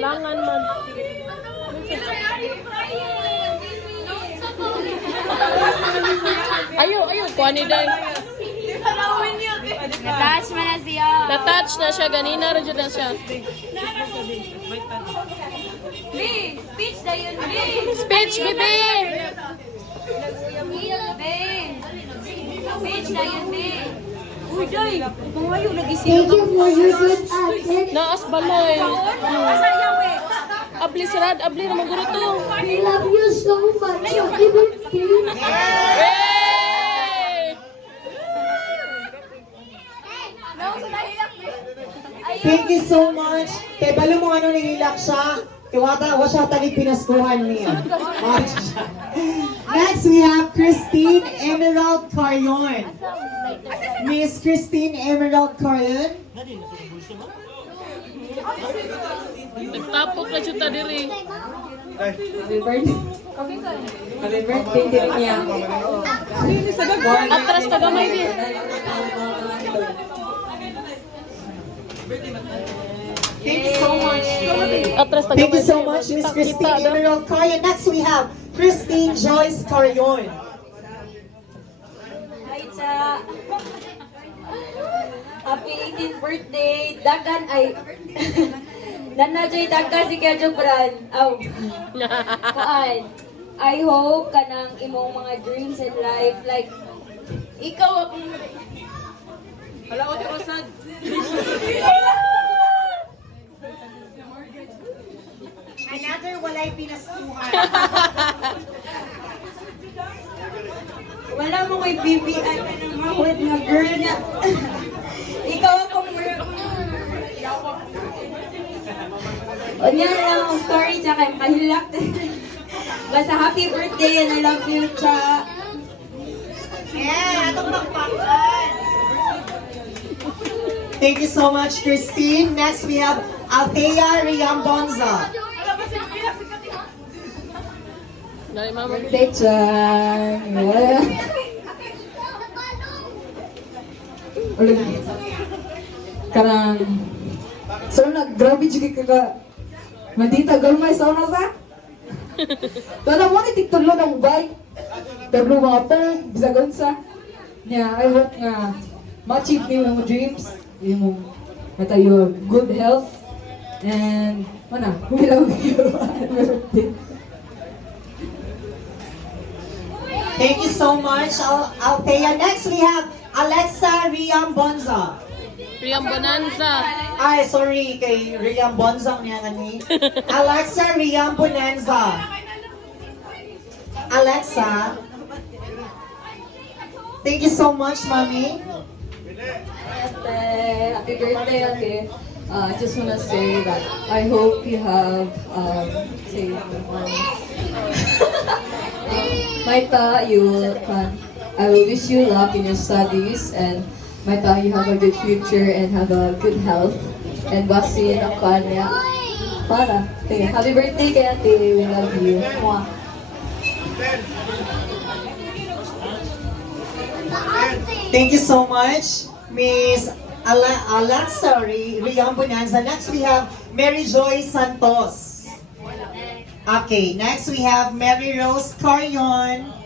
Langan man. Ayo, ayo, kuha ni Day. Natouch mo na siya. Na-touch na siya, ganina rin na siya. B, speech na yun, B. Speech, bibi! B. Speech na yun, B. Uy, Day. Pangayo, Thank nag-isip. you for your good attitude. Naas baloy. Masaya, we. Abli sirad, abli na maguro to. We love you so much. Happy birthday. Thank you so much. Kay balo mo ano nililak siya. Iwata, wa siya tagig pinaskuhan niya. Mari siya. Next, we have Christine Emerald Carrion. Miss Christine Emerald Carrion. Nagtapok na siya ta diri. Atras ka gamay di. Thank you so much. Atras ka Thank you so much, Miss Christine. Emerald Carrion. Next, we have Christine Joyce Carrion. Hi, Cha. Happy 18th birthday. Dagan ay... Nanadyo'y dagan si Kaya Jubran. Aw. Kaan. I hope kanang imong mga dreams in life like ikaw akong Another walay pinaskuhan. wala mo kay BBI ka ng mawad nga girl na ikaw akong O niya lang ang story tsaka yung kahilak. Basta happy birthday and I love you, Cha. Thank you so much, Christine. Next, we have Althea Riambonza. Dali mama. Teacher. Ulit. Karang So na grabe jud ka ka. Madita galmay sa una sa. Tala mo ni titulo ng bay. Pero mga po bisag unsa. Nya I hope nga ma-achieve niyo ang dreams. Yung mata your good health and mana we love you. Happy birthday. Thank you so much, Al- Althea. Next, we have Alexa Riambonza. Riyang Bonanza. Ay, sorry, kay Riambonza niya nga ni. Alexa Riambonanza. Alexa. Thank you so much, Mommy. Ate, happy birthday, ate. Uh, I just want to say that I hope you have, um, say, um, Maita, you will, uh, I will wish you luck in your studies and Maita, you have a good future and have a good health. And Basi, nakuan niya. Para. Happy birthday kay. We love you. Mwah. Thank you so much, Miss Ale- Alexa Ri- Riambonanza. Next, we have Mary Joy Santos. Okay, next we have Mary Rose Carion.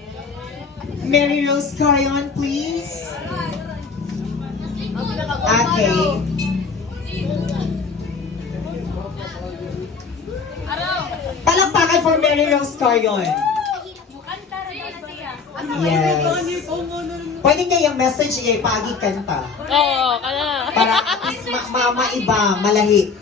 Mary Rose Carion, please. Okay. Palakpakan for Mary Rose Carion. Yes. Pwede kayang message iya pagi kanta. Oo, kana. Para at least ma ma maiba, malahi.